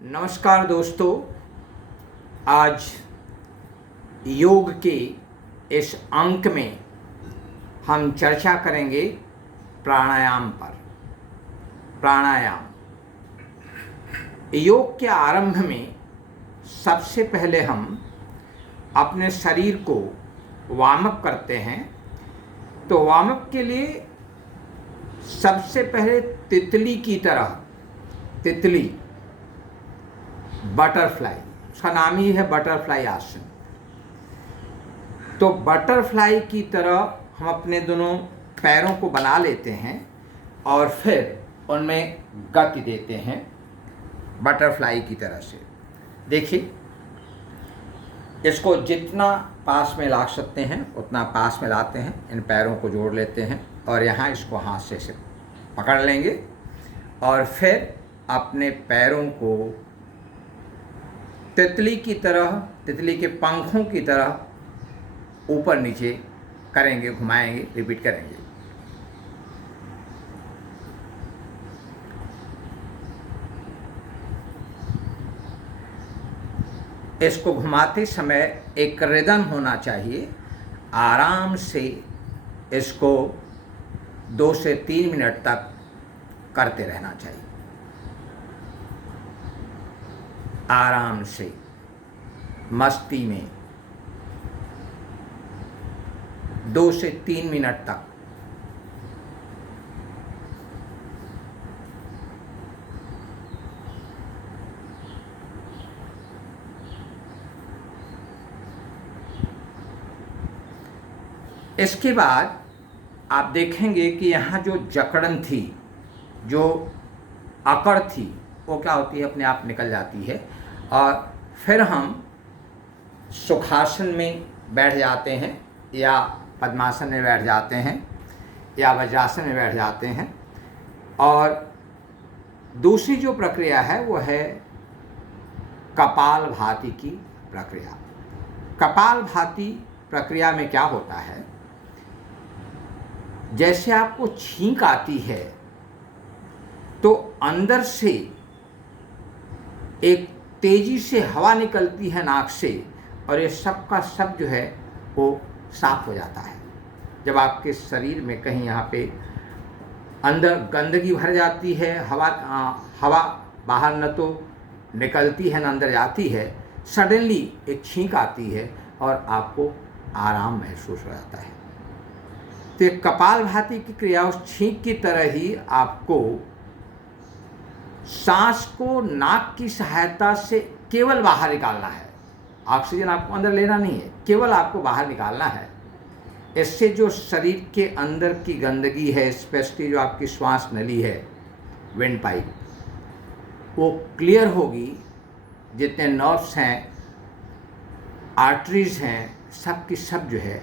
नमस्कार दोस्तों। आज योग के इस अंक में हम चर्चा करेंगे प्राणायाम पर। प्राणायाम योग के आरंभ में सबसे पहले हम अपने शरीर को वार्म अप करते हैं। तो वार्म अप के लिए सबसे पहले तितली की तरह, तितली बटरफ्लाई, उसका नाम ही है बटरफ्लाई आसन। तो बटरफ्लाई की तरह हम अपने दोनों पैरों को बना लेते हैं और फिर उनमें गति देते हैं बटरफ्लाई की तरह से। देखिए, इसको जितना पास में ला सकते हैं उतना पास में लाते हैं, इन पैरों को जोड़ लेते हैं और यहाँ इसको हाथ से पकड़ लेंगे और फिर अपने पैरों को तितली की तरह, तितली के पंखों की तरह ऊपर नीचे करेंगे, घुमाएंगे, रिपीट करेंगे। इसको घुमाते समय एक रिदम होना चाहिए। आराम से इसको 2 से 3 मिनट तक करते रहना चाहिए। आराम से, मस्ती में 2 से 3 मिनट तक। इसके बाद आप देखेंगे कि यहाँ जो जकड़न थी, जो अकड़ थी, वो क्या होती है, अपने आप निकल जाती है। और फिर हम सुखासन में बैठ जाते हैं या पद्मासन में बैठ जाते हैं या वज्रासन में बैठ जाते हैं। और दूसरी जो प्रक्रिया है वो है कपालभाति की प्रक्रिया। कपालभाति प्रक्रिया में क्या होता है, जैसे आपको छींक आती है तो अंदर से एक तेजी से हवा निकलती है नाक से और ये सब का सब जो है वो साफ हो जाता है। जब आपके शरीर में कहीं यहाँ पे अंदर गंदगी भर जाती है, हवा बाहर न तो निकलती है न अंदर जाती है, सडनली एक छींक आती है और आपको आराम महसूस हो जाता है। तो ये कपालभाति की क्रिया उस छींक की तरह ही आपको सांस को नाक की सहायता से केवल बाहर निकालना है। ऑक्सीजन आपको अंदर लेना नहीं है, केवल आपको बाहर निकालना है। इससे जो शरीर के अंदर की गंदगी है, स्पेशली जो आपकी श्वास नली है, विंड पाइप, वो क्लियर होगी। जितने नर्व्स हैं, आर्टरीज हैं, सब की सब जो है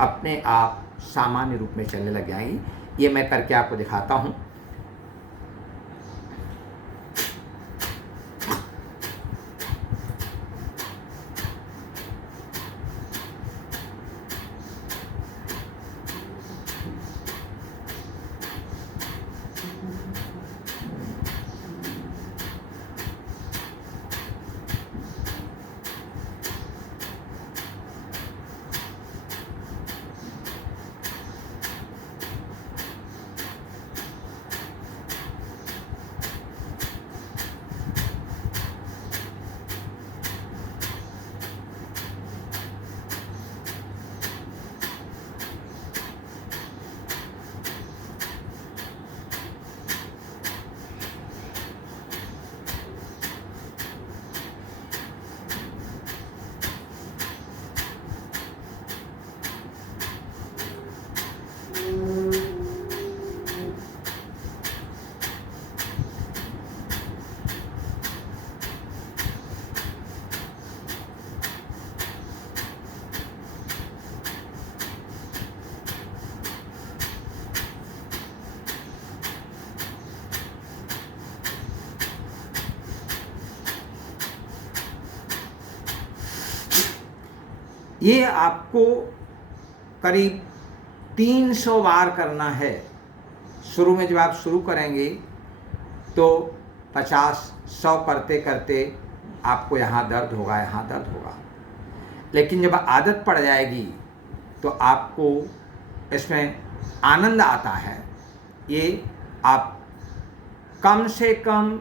अपने आप सामान्य रूप में चलने लग जाएंगी। ये मैं करके आपको दिखाता हूँ। ये आपको करीब 300 बार करना है। शुरू में जब आप शुरू करेंगे तो 50 100 करते करते आपको यहाँ दर्द होगा, यहाँ दर्द होगा। लेकिन जब आदत पड़ जाएगी तो आपको इसमें आनंद आता है। ये आप कम से कम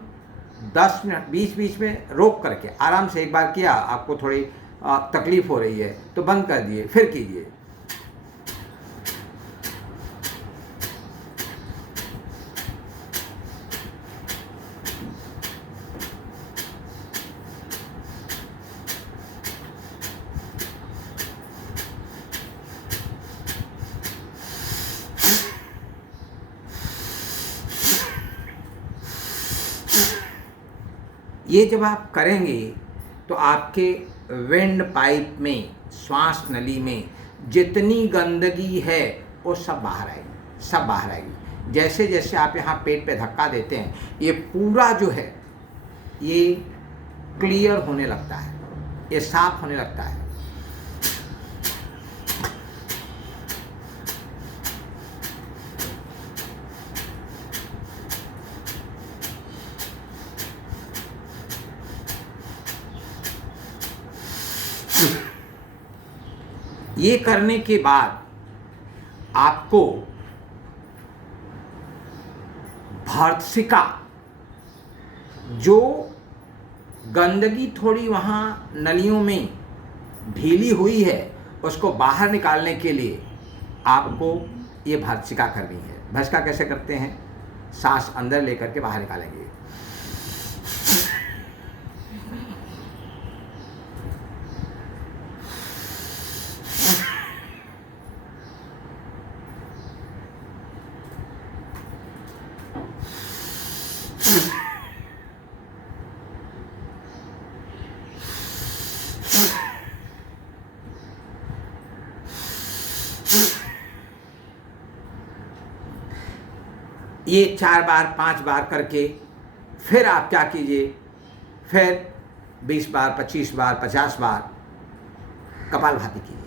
10 मिनट बीच बीच में रोक करके आराम से एक बार किया, आपको थोड़ी तकलीफ़ हो रही है तो बंद कर दिए, फिर कीजिए। ये जब आप करेंगे तो आपके विंड पाइप में, श्वास नली में जितनी गंदगी है वो सब बाहर आएगी, सब बाहर आएगी। जैसे जैसे आप यहाँ पेट पे धक्का देते हैं, ये पूरा जो है ये क्लियर होने लगता है, ये साफ होने लगता है। ये करने के बाद आपको भर्त्सिका, जो गंदगी थोड़ी वहाँ नलियों में ढीली हुई है, उसको बाहर निकालने के लिए आपको ये भर्त्सिका करनी है। भर्त्सिका कैसे करते हैं? सांस अंदर लेकर के बाहर निकालेंगे। ये 4 बार 5 बार करके फिर आप क्या कीजिए, फिर 20 बार 25 बार 50 बार कपालभाति कीजिए।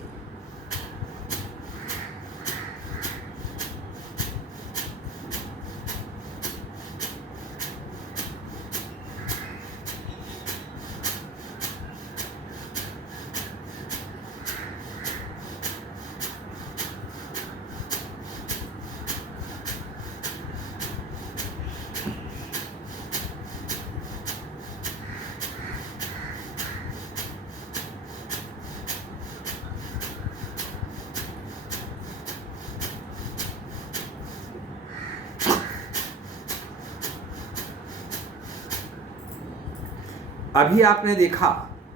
अभी आपने देखा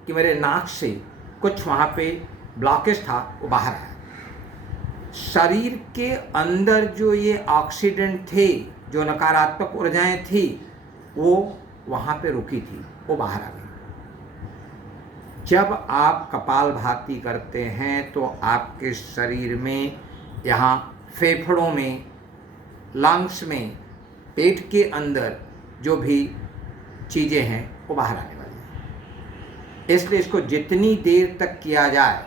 कि मेरे नाक से कुछ वहाँ पे ब्लॉकेज था, वो बाहर आया। शरीर के अंदर जो ये ऑक्सीडेंट थे, जो नकारात्मक ऊर्जाएं थी, वो वहाँ पे रुकी थी, वो बाहर आ गई। जब आप कपालभाति करते हैं तो आपके शरीर में, यहाँ फेफड़ों में, लंग्स में, पेट के अंदर जो भी चीज़ें हैं वो बाहर आने वाली हैं। इसलिए इसको जितनी देर तक किया जाए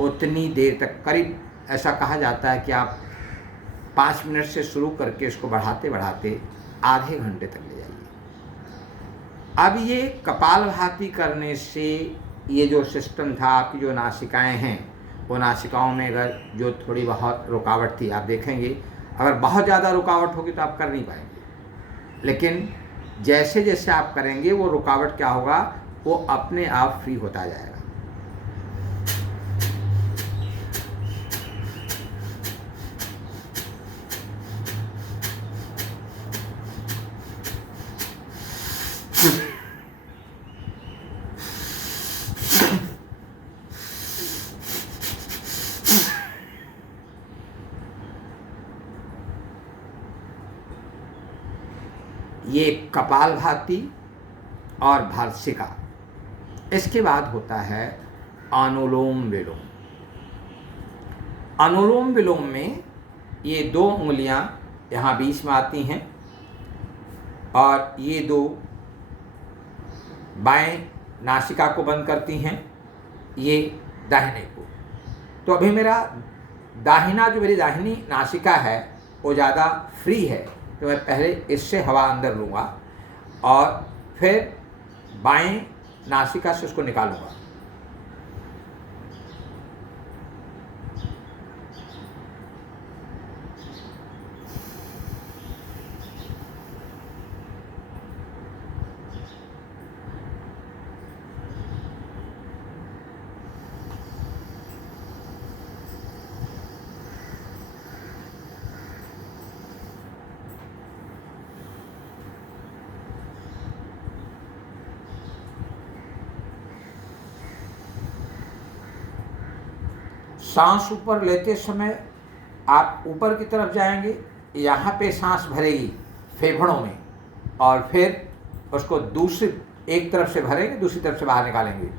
उतनी देर तक, करीब ऐसा कहा जाता है कि आप 5 मिनट से शुरू करके इसको बढ़ाते बढ़ाते आधे घंटे तक ले जाइए। अब ये कपालभाति करने से ये जो सिस्टम था, आपकी जो नासिकाएं हैं, वो नासिकाओं में अगर जो थोड़ी बहुत रुकावट थी, आप देखेंगे अगर बहुत ज़्यादा रुकावट होगी तो आप कर नहीं पाएंगे। लेकिन जैसे जैसे आप करेंगे वो रुकावट क्या होगा, वो अपने आप फ्री होता जाएगा। ये कपालभाति और भर्त्सिका। इसके बाद होता है अनुलोम विलोम। अनुलोम विलोम में ये 2 उंगलियां यहाँ बीच में आती हैं और ये 2 बाएं नासिका को बंद करती हैं, ये दाहिने को। तो अभी मेरा दाहिना, जो मेरी दाहिनी नासिका है वो ज़्यादा फ्री है, तो मैं पहले इससे हवा अंदर लूँगा और फिर बाएं नासिका से उसको निकालूंगा। सांस ऊपर लेते समय आप ऊपर की तरफ जाएंगे, यहाँ पे सांस भरेगी फेफड़ों में, और फिर उसको दूसरी एक तरफ से भरेंगे, दूसरी तरफ से बाहर निकालेंगे।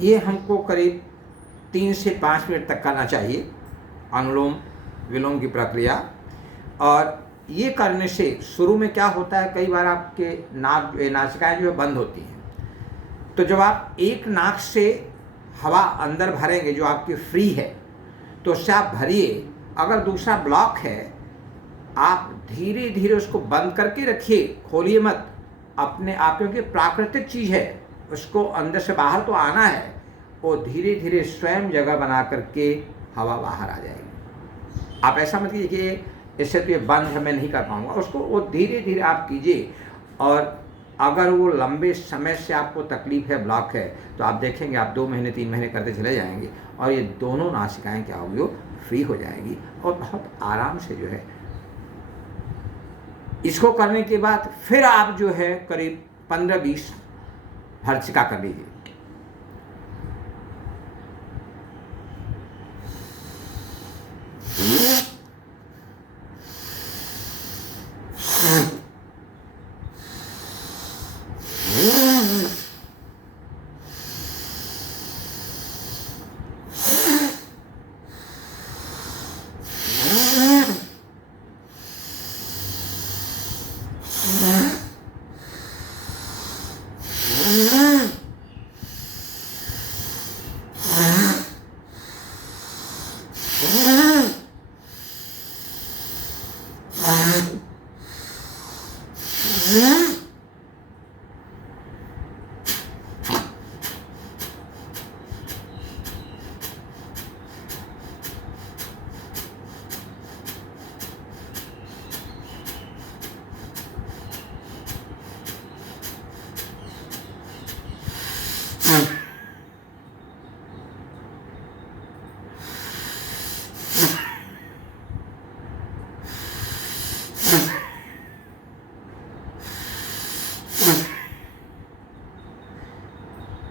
ये हमको करीब 3 से 5 मिनट तक करना चाहिए, अनुलोम विलोम की प्रक्रिया। और ये करने से शुरू में क्या होता है, कई बार आपके नासिकाएं जो है बंद होती हैं। तो जब आप एक नाक से हवा अंदर भरेंगे जो आपकी फ्री है, तो उससे आप भरिए। अगर दूसरा ब्लॉक है, आप धीरे धीरे उसको बंद करके रखिए, खोलिए मत अपने आप, क्योंकि प्राकृतिक चीज़ है, उसको अंदर से बाहर तो आना है। वो धीरे धीरे स्वयं जगह बना करके हवा बाहर आ जाएगी। आप ऐसा मत कीजिए कि इससे तो ये बंद है, मैं नहीं कर पाऊंगा। उसको वो धीरे धीरे आप कीजिए। और अगर वो लंबे समय से आपको तकलीफ है, ब्लॉक है, तो आप देखेंगे आप 2 महीने 3 महीने करते चले जाएंगे और ये दोनों नासिकाएं क्या होगी, वो फ्री हो जाएगी और बहुत आराम से जो है। इसको करने के बाद फिर आप जो है करीब 15-20 भर्त्सिका कर लीजिए।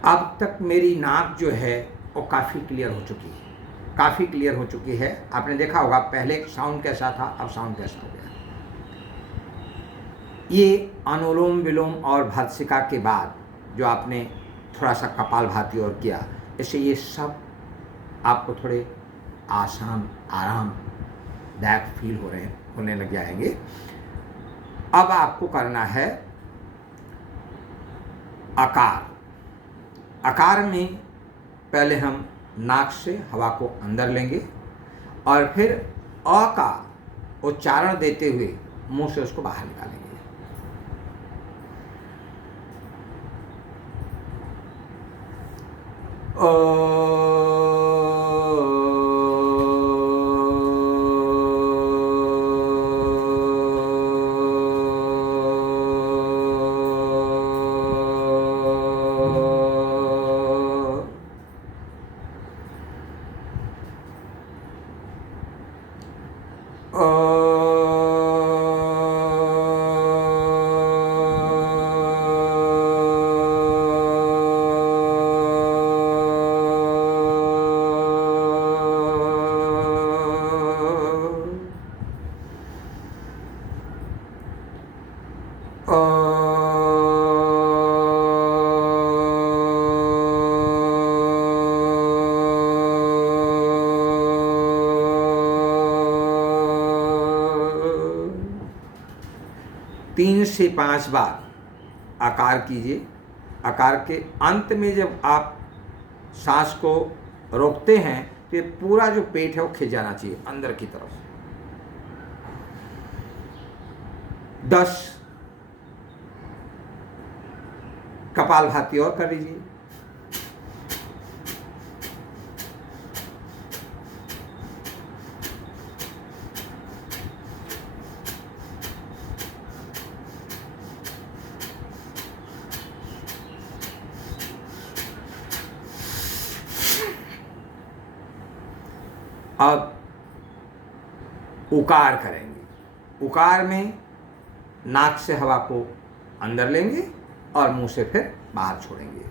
अब तक मेरी नाक जो है वो काफ़ी क्लियर हो चुकी है, काफ़ी क्लियर हो चुकी है। आपने देखा होगा पहले साउंड कैसा था, अब साउंड कैसा हो गया। ये अनुलोम विलोम और भर्त्सिका के बाद जो आपने थोड़ा सा कपालभाति और किया, इससे ये सब आपको थोड़े आसान आरामदायक फील होने लग जाएंगे। अब आपको करना है आकार। आकार में पहले हम नाक से हवा को अंदर लेंगे और फिर अ का उच्चारण देते हुए मुंह से उसको बाहर निकालेंगे। 3 से 5 बार आकार कीजिए। आकार के अंत में जब आप सांस को रोकते हैं तो ये पूरा जो पेट है वो खिंच जाना चाहिए अंदर की तरफ। 10 कपालभाति और कर लीजिए। अब उकार करेंगे। उकार में नाक से हवा को अंदर लेंगे और मुंह से फिर बाहर छोड़ेंगे।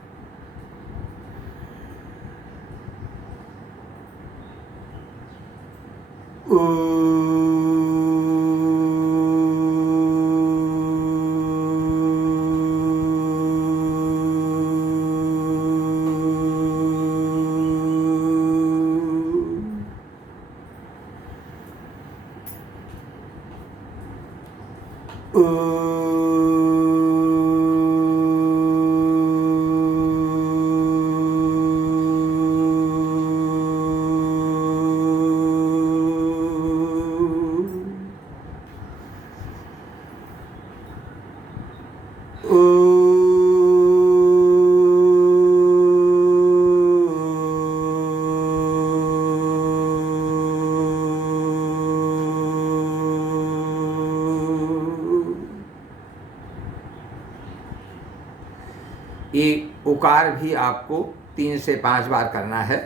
ये उकार भी आपको 3 से 5 बार करना है।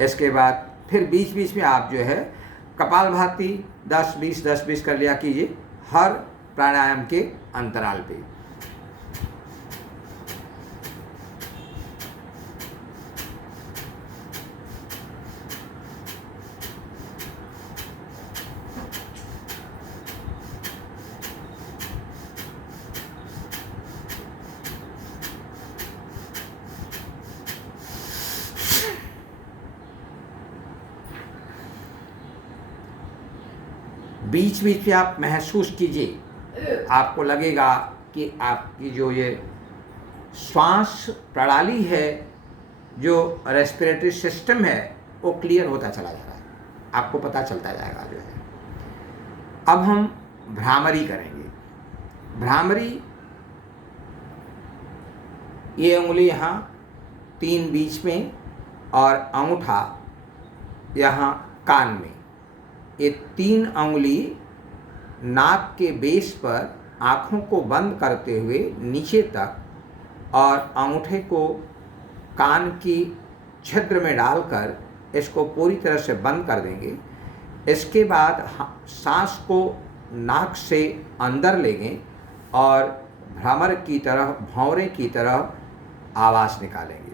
इसके बाद फिर बीच बीच में आप जो है कपालभाति 10-20 10-20 कर लिया कीजिए हर प्राणायाम के अंतराल पे। बीच बीच में आप महसूस कीजिए, आपको लगेगा कि आपकी जो ये श्वास प्रणाली है, जो रेस्पिरेटरी सिस्टम है, वो क्लियर होता चला जा रहा है, आपको पता चलता जाएगा जो है। अब हम भ्रामरी करेंगे। भ्रामरी, ये उंगली यहाँ 3 बीच में और अंगूठा यहाँ कान में, ये 3 अंगुली नाक के बेस पर आँखों को बंद करते हुए नीचे तक और अंगूठे को कान की छिद्र में डालकर इसको पूरी तरह से बंद कर देंगे। इसके बाद सांस को नाक से अंदर लेंगे और भ्रमर की तरह, भौरे की तरह आवाज़ निकालेंगे।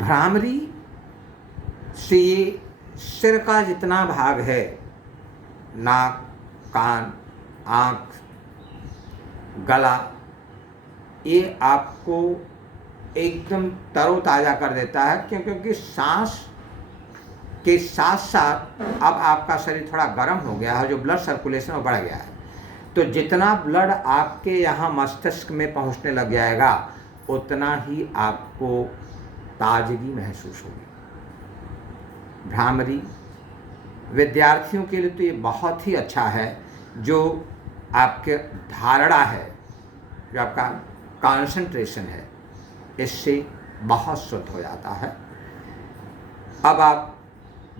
भ्रामरी से ये सिर का जितना भाग है, नाक, कान, आँख, गला, ये आपको एकदम तरोताज़ा कर देता है, क्योंकि सांस के साथ साथ अब आपका शरीर थोड़ा गर्म हो गया है, जो ब्लड सर्कुलेशन बढ़ गया है। तो जितना ब्लड आपके यहाँ मस्तिष्क में पहुँचने लग जाएगा उतना ही आपको ताजगी महसूस होगी। भ्रामरी विद्यार्थियों के लिए तो ये बहुत ही अच्छा है, जो आपके धारणा है, जो आपका कंसंट्रेशन है, इससे बहुत शुद्ध हो जाता है। अब आप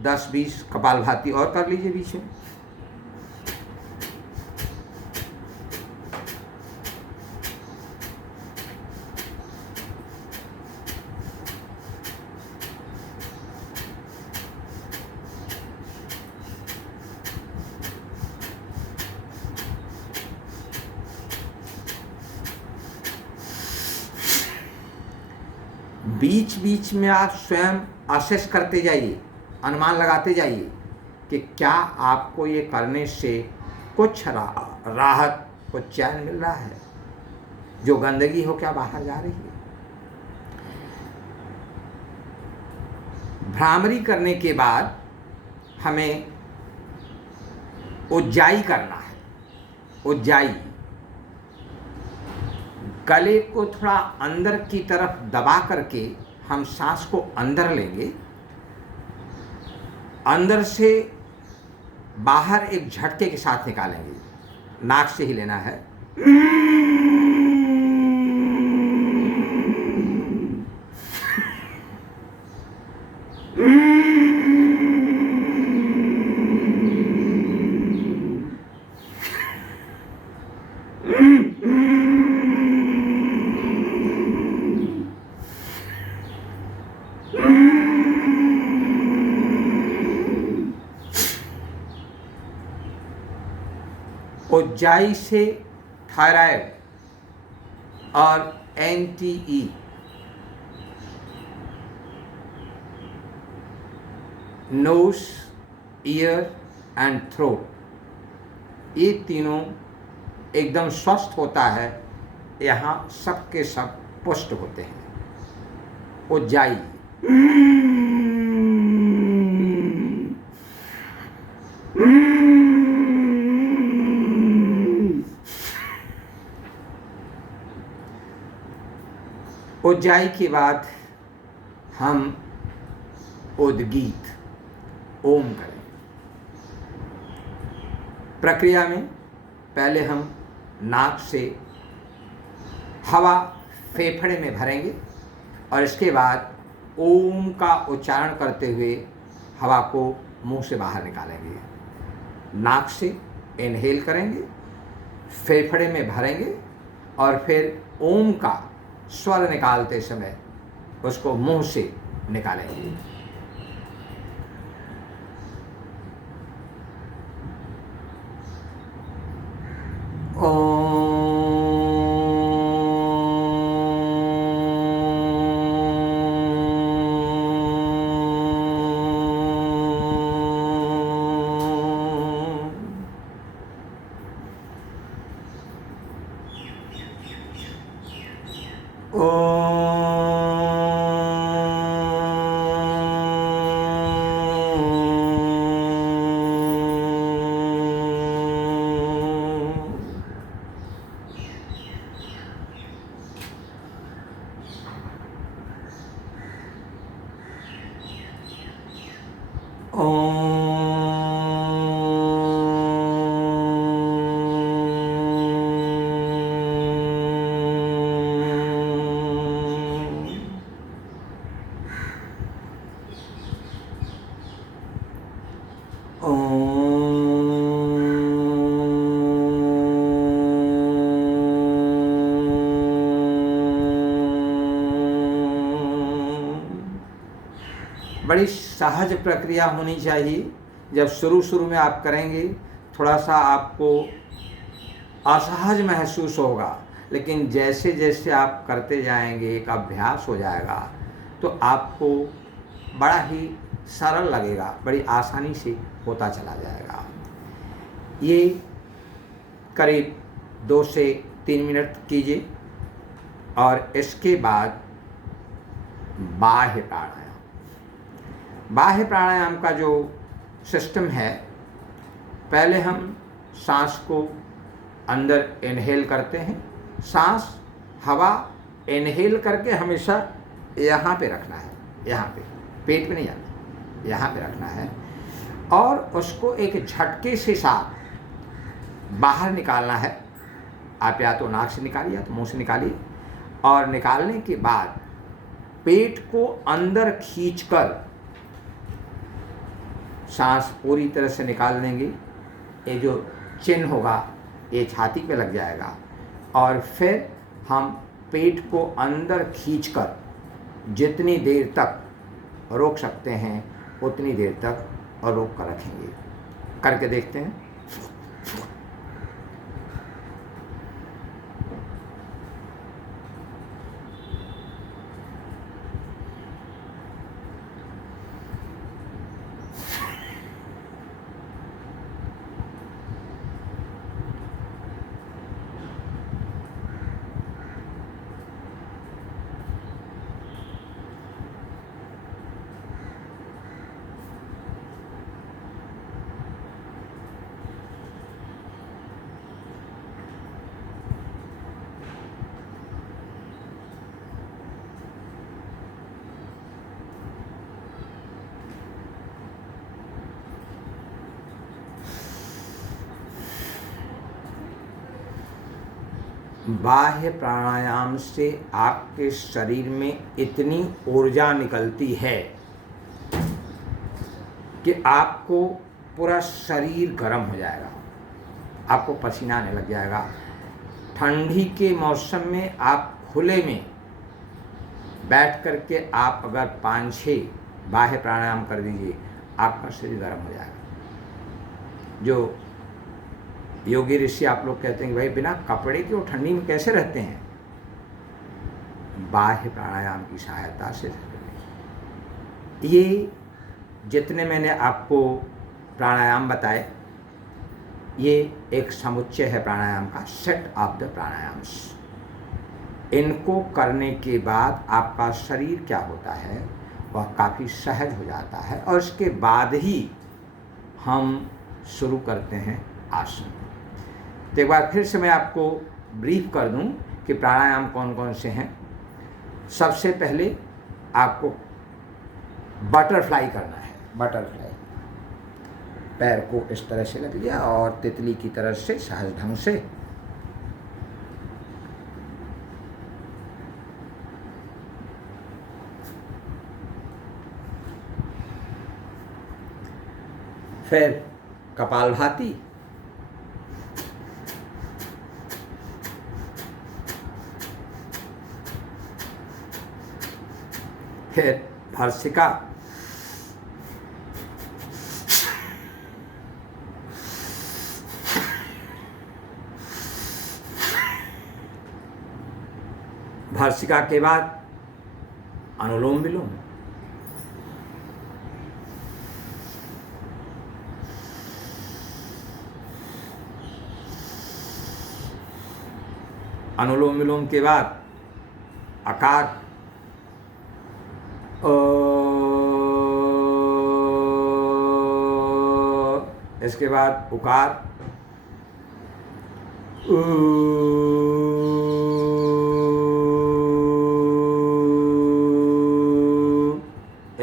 10-20 कपालभाति और कर लीजिए बीच में। बीच बीच में आप स्वयं असेस करते जाइए, अनुमान लगाते जाइए कि क्या आपको ये करने से कुछ राहत, कुछ चैन मिल रहा है, जो गंदगी हो क्या बाहर जा रही है। भ्रामरी करने के बाद हमें उज्जाई करना है। उज्जाई गले को थोड़ा अंदर की तरफ दबा करके हम सांस को अंदर लेंगे, अंदर से बाहर एक झटके के साथ निकालेंगे, नाक से ही लेना है। उज्जाई से थायराइड और NTE nose, ear and throat, ये तीनों एकदम स्वस्थ होता है। यहाँ सब के सब पुष्ट होते हैं। उज्जाई उज्जाई के बाद हम उद्गीत ओम करें। प्रक्रिया में पहले हम नाक से हवा फेफड़े में भरेंगे और इसके बाद ओम का उच्चारण करते हुए हवा को मुंह से बाहर निकालेंगे। नाक से इनहेल करेंगे, फेफड़े में भरेंगे और फिर ओम का स्वर निकालते समय उसको मुंह से निकालेंगे। बड़ी सहज प्रक्रिया होनी चाहिए। जब शुरू में आप करेंगे थोड़ा सा आपको असहज महसूस होगा, लेकिन जैसे जैसे आप करते जाएंगे, एक अभ्यास हो जाएगा, तो आपको बड़ा ही सरल लगेगा, बड़ी आसानी से होता चला जाएगा। ये करीब 2 से 3 मिनट कीजिए और इसके बाद बाह्य प्राणायाम। बाह्य प्राणायाम का जो सिस्टम है, पहले हम सांस को अंदर इनहेल करते हैं, सांस हवा इनहेल करके हमेशा यहाँ पे रखना है, यहाँ पे, पेट में नहीं जाना, यहाँ पे रखना है और उसको एक झटके से साथ बाहर निकालना है। आप या तो नाक से निकालिए या तो मुंह से निकालिए और निकालने के बाद पेट को अंदर खींचकर सांस पूरी तरह से निकाल देंगे। ये जो चिन्ह होगा ये छाती पे लग जाएगा और फिर हम पेट को अंदर खींचकर जितनी देर तक रोक सकते हैं उतनी देर तक रोक कर रखेंगे। करके देखते हैं। बाह्य प्राणायाम से आपके शरीर में इतनी ऊर्जा निकलती है कि आपको पूरा शरीर गर्म हो जाएगा, आपको पसीना आने लग जाएगा। ठंडी के मौसम में आप खुले में बैठ करके आप अगर 5-6 बाह्य प्राणायाम कर दीजिए, आपका शरीर गर्म हो जाएगा। जो योगी ऋषि आप लोग कहते हैं कि भाई बिना कपड़े के वो ठंडी में कैसे रहते हैं, बाह्य प्राणायाम की सहायता से। ये जितने मैंने आपको प्राणायाम बताए ये एक समुच्चय है प्राणायाम का, सेट ऑफ द प्राणायाम्स। इनको करने के बाद आपका शरीर क्या होता है वह काफ़ी सहज हो जाता है और इसके बाद ही हम शुरू करते हैं आसन। तो एक बार फिर से मैं आपको ब्रीफ कर दूं कि प्राणायाम कौन कौन से हैं। सबसे पहले आपको बटरफ्लाई करना है। बटरफ्लाई, पैर को इस तरह से लग लिया और तितली की तरह से सहज ढंग से फिर कपालभाति, फिर भर्त्सिका, भर्त्सिका के बाद अनुलोम विलोम, अनुलोम विलोम के बाद आकार, इसके बाद उकार,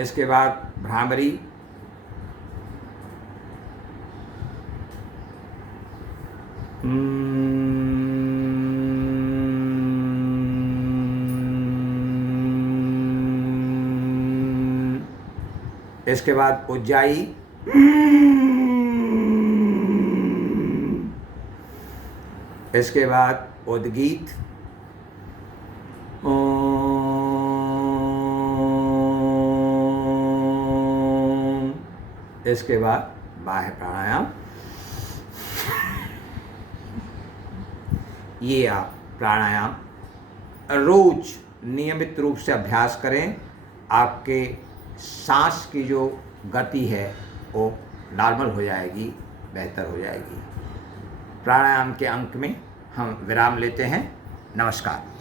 इसके बाद भ्रामरी, इसके बाद उज्जाई, इसके बाद उद्गीत, इसके बाद बाह्य प्राणायाम। ये आप प्राणायाम रोज नियमित रूप से अभ्यास करें। आपके सांस की जो गति है वो नॉर्मल हो जाएगी, बेहतर हो जाएगी। प्राणायाम के अंक में हम विराम लेते हैं। नमस्कार।